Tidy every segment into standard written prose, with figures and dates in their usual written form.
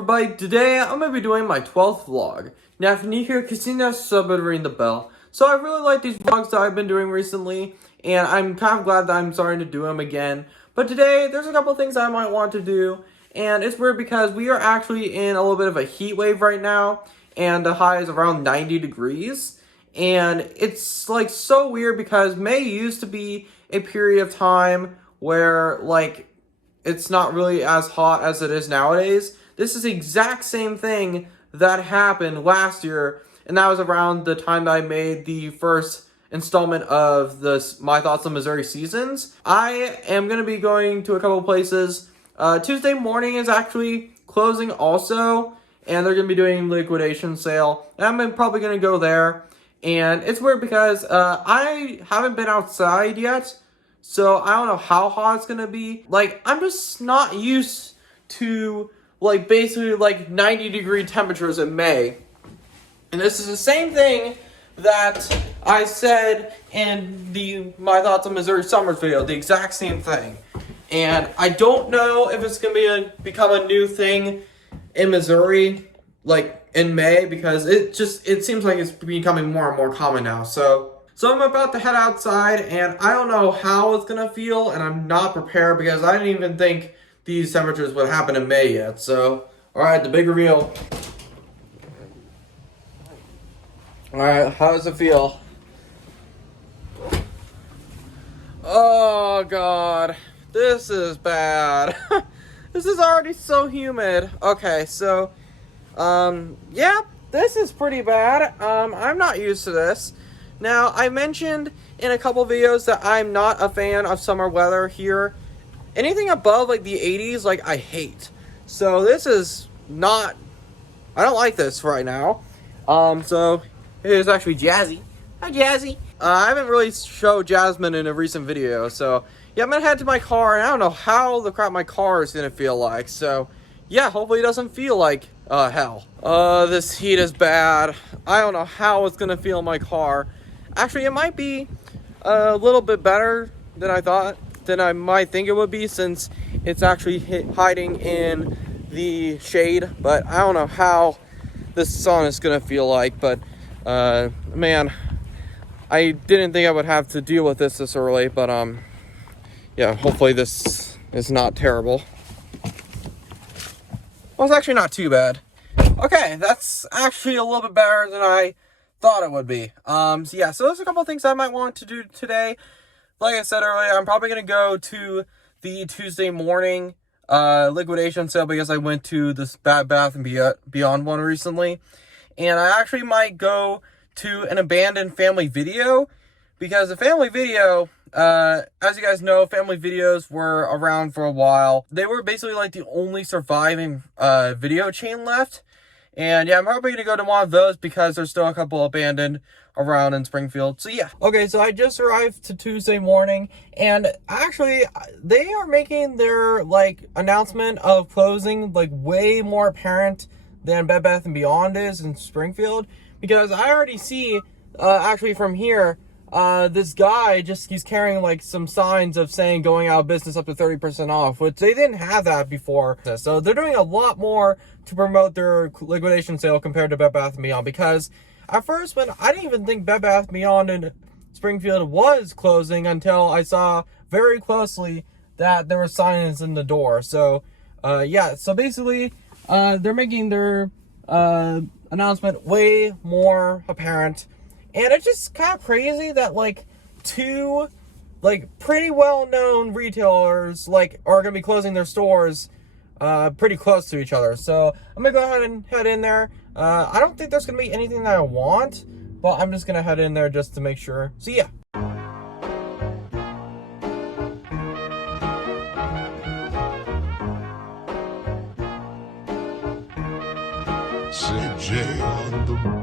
everybody, today I'm going to be doing my 12th vlog. Now if you're new here, consider sub and ring the bell. So I really like these vlogs that I've been doing recently, and I'm kind of glad that I'm starting to do them again. But today, there's a couple things I might want to do, and it's weird because we are actually in a little bit of a heat wave right now, and the high is around 90 degrees. And it's like so weird because May used to be a period of time where like it's not really as hot as it is nowadays. This is the exact same thing that happened last year, and that was around the time that I made the first installment of this My Thoughts on Missouri seasons. I am going to be going to a couple places. Tuesday morning is actually closing also, and they're going to be doing liquidation sale, and I'm probably going to go there. And it's weird because I haven't been outside yet, so I don't know how hot it's gonna be. Like, I'm just not used to, like, basically, like, 90-degree temperatures in May. And this is the same thing that I said in the My Thoughts on Missouri Summers video, the exact same thing. And I don't know if it's gonna become a new thing in Missouri, like, in May, because it seems like it's becoming more and more common now. So I'm about to head outside, and I don't know how it's going to feel, and I'm not prepared because I didn't even think these temperatures would happen in May yet. So, alright, the big reveal. Alright, how does it feel? Oh, God. This is bad. This is already so humid. Okay, so, yeah, this is pretty bad. I'm not used to this. Now, I mentioned in a couple videos that I'm not a fan of summer weather here. Anything above, like, the 80s, like, I hate. So, this is not... I don't like this right now. So, here's actually Jazzy. Hi, Jazzy. I haven't really showed Jasmine in a recent video, so... Yeah, I'm gonna head to my car, and I don't know how the crap my car is gonna feel like. So, yeah, hopefully it doesn't feel like, hell. This heat is bad. I don't know how it's gonna feel in my car. Actually, it might be a little bit better than I thought, than I might think it would be, since it's actually hiding in the shade. But I don't know how the sun is going to feel like. But, man, I didn't think I would have to deal with this early. But, yeah, hopefully this is not terrible. Well, it's actually not too bad. Okay, that's actually a little bit better than I thought it would be. So yeah, so there's a couple things I might want to do today. Like I said earlier, I'm probably going to go to the Tuesday morning liquidation sale because I went to this Bed Bath & Beyond one recently. And I actually might go to an abandoned Family Video, because the Family Video, as you guys know, Family Videos were around for a while. They were basically like the only surviving video chain left. And yeah, I'm probably going to go to one of those because there's still a couple abandoned around in Springfield. So yeah. Okay, so I just arrived to Tuesday morning, and actually they are making their like announcement of closing like way more apparent than Bed Bath & Beyond is in Springfield, because I already see actually from here this guy he's carrying like some signs of saying going out of business up to 30% off, which they didn't have that before. So they're doing a lot more to promote their liquidation sale compared to Bed Bath & Beyond, because at first, when I didn't even think Bed Bath & Beyond in Springfield was closing until I saw very closely that there were signs in the door. So yeah, so basically they're making their announcement way more apparent. And it's just kind of crazy that, like, two, like, pretty well-known retailers, like, are going to be closing their stores pretty close to each other. So, I'm going to go ahead and head in there. I don't think there's going to be anything that I want, but I'm just going to head in there just to make sure. So, yeah. CJ on the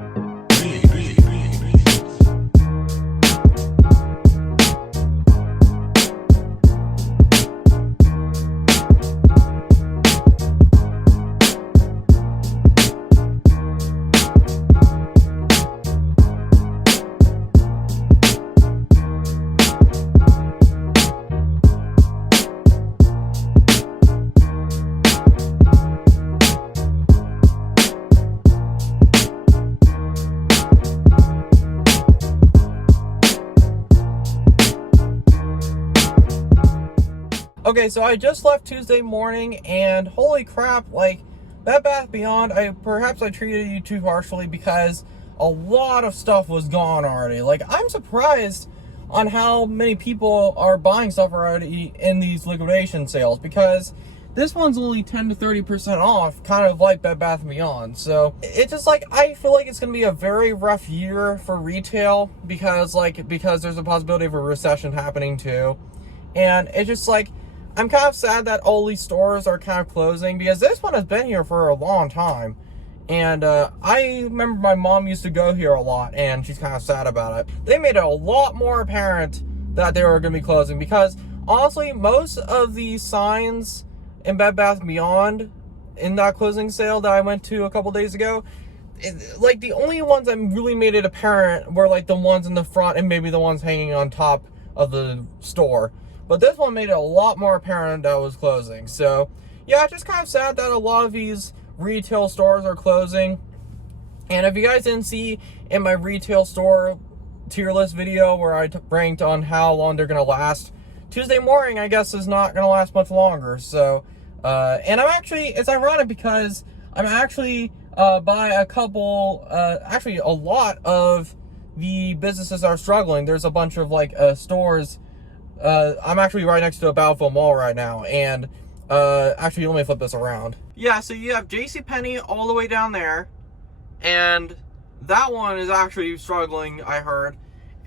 Okay, so I just left Tuesday morning, and holy crap, like, Bed Bath Beyond, perhaps I treated you too harshly because a lot of stuff was gone already. Like, I'm surprised on how many people are buying stuff already in these liquidation sales, because this one's only 10 to 30% off, kind of like Bed Bath Beyond. So it's just like, I feel like it's gonna be a very rough year for retail because there's a possibility of a recession happening too. And it's just like, I'm kind of sad that all these stores are kind of closing, because this one has been here for a long time. And I remember my mom used to go here a lot, and she's kind of sad about it. They made it a lot more apparent that they were going to be closing, because honestly, most of the signs in Bed Bath Beyond in that closing sale that I went to a couple days ago, like, the only ones that really made it apparent were like the ones in the front and maybe the ones hanging on top of the store. But this one made it a lot more apparent that it was closing. So, yeah, it's just kind of sad that a lot of these retail stores are closing. And if you guys didn't see in my retail store tier list video where I ranked on how long they're going to last, Tuesday morning, I guess, is not going to last much longer. So, and it's ironic because I'm actually by actually a lot of the businesses are struggling. There's a bunch of like stores. I'm actually right next to a Battlefield Mall right now, and actually, let me flip this around. Yeah, so you have JCPenney all the way down there, and that one is actually struggling, I heard.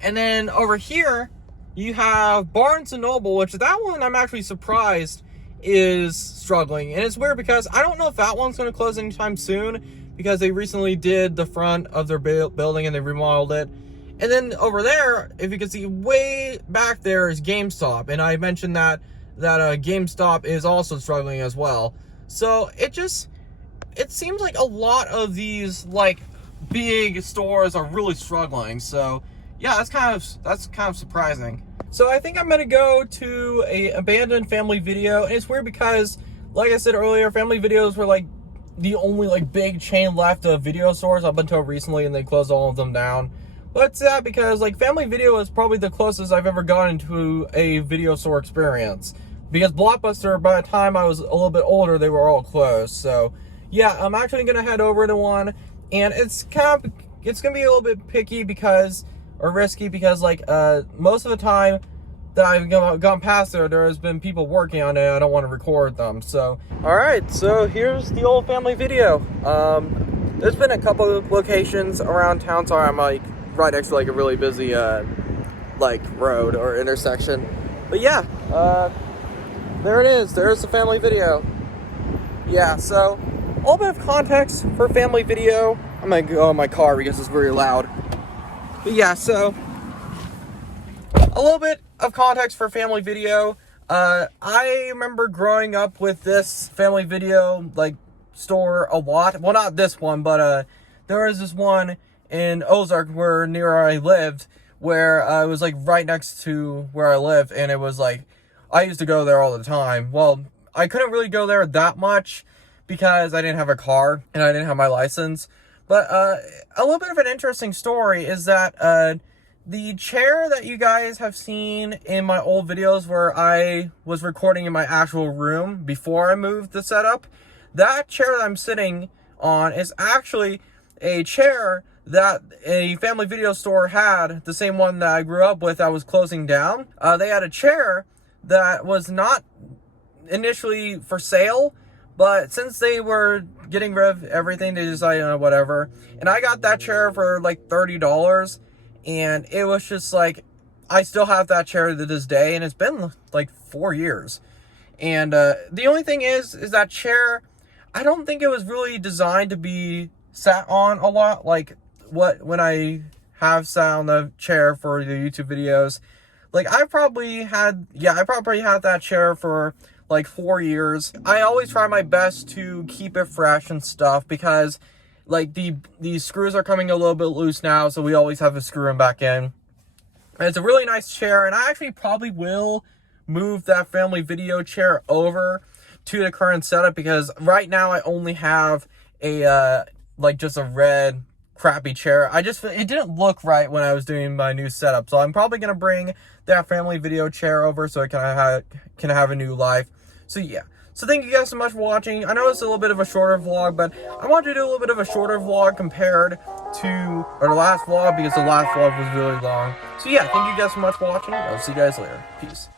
And then over here, you have Barnes & Noble, which that one I'm actually surprised is struggling. And it's weird because I don't know if that one's going to close anytime soon, because they recently did the front of their building and they remodeled it. And then over there, if you can see way back there, is GameStop. And I mentioned that GameStop is also struggling as well. So it seems like a lot of these like big stores are really struggling. So yeah, that's kind of surprising. So I think I'm gonna go to a abandoned Family Video. And it's weird because, like I said earlier, Family Videos were like the only like big chain left of video stores up until recently, and they closed all of them down. But it's sad because like Family Video is probably the closest I've ever gotten to a video store experience. Because Blockbuster, by the time I was a little bit older, they were all closed. So yeah, I'm actually gonna head over to one, and it's gonna be a little bit risky because like most of the time that I've gone past there has been people working on it. I don't want to record them. So all right, so here's the old Family Video. There's been a couple of locations around town, so I'm like right next to like a really busy like road or intersection. But yeah, there it is. There's the Family Video. Yeah, so a little bit of context for Family Video. I'm gonna go in my car because it's very loud. But yeah, so a little bit of context for Family Video. I remember growing up with this Family Video like store a lot. Well, not this one, but there was this one in Ozark where near I lived, where it was like right next to where I lived, and it was like I used to go there all the time. Well, I couldn't really go there that much because I didn't have a car and I didn't have my license. But a little bit of an interesting story is that the chair that you guys have seen in my old videos where I was recording in my actual room before I moved the setup, that chair that I'm sitting on is actually a chair that a Family Video store had, the same one that I grew up with that was closing down. They had a chair that was not initially for sale, but since they were getting rid of everything, they decided, whatever. And I got that chair for like $30, and it was just like, I still have that chair to this day, and it's been like 4 years. And the only thing is that chair, I don't think it was really designed to be sat on a lot. Like when I have sat on the chair for the YouTube videos, like I probably had that chair for like 4 years. I always try my best to keep it fresh and stuff, because like the screws are coming a little bit loose now, so we always have to screw them back in. And it's a really nice chair, and I actually probably will move that Family Video chair over to the current setup, because right now I only have a like just a red crappy chair. It didn't look right when I was doing my new setup. So I'm probably going to bring that family video chair over so it can have a new life. So yeah. So thank you guys so much for watching. I know it's a little bit of a shorter vlog, but I wanted to do a little bit of a shorter vlog compared to our last vlog because the last vlog was really long. So yeah, thank you guys so much for watching. I'll see you guys later. Peace.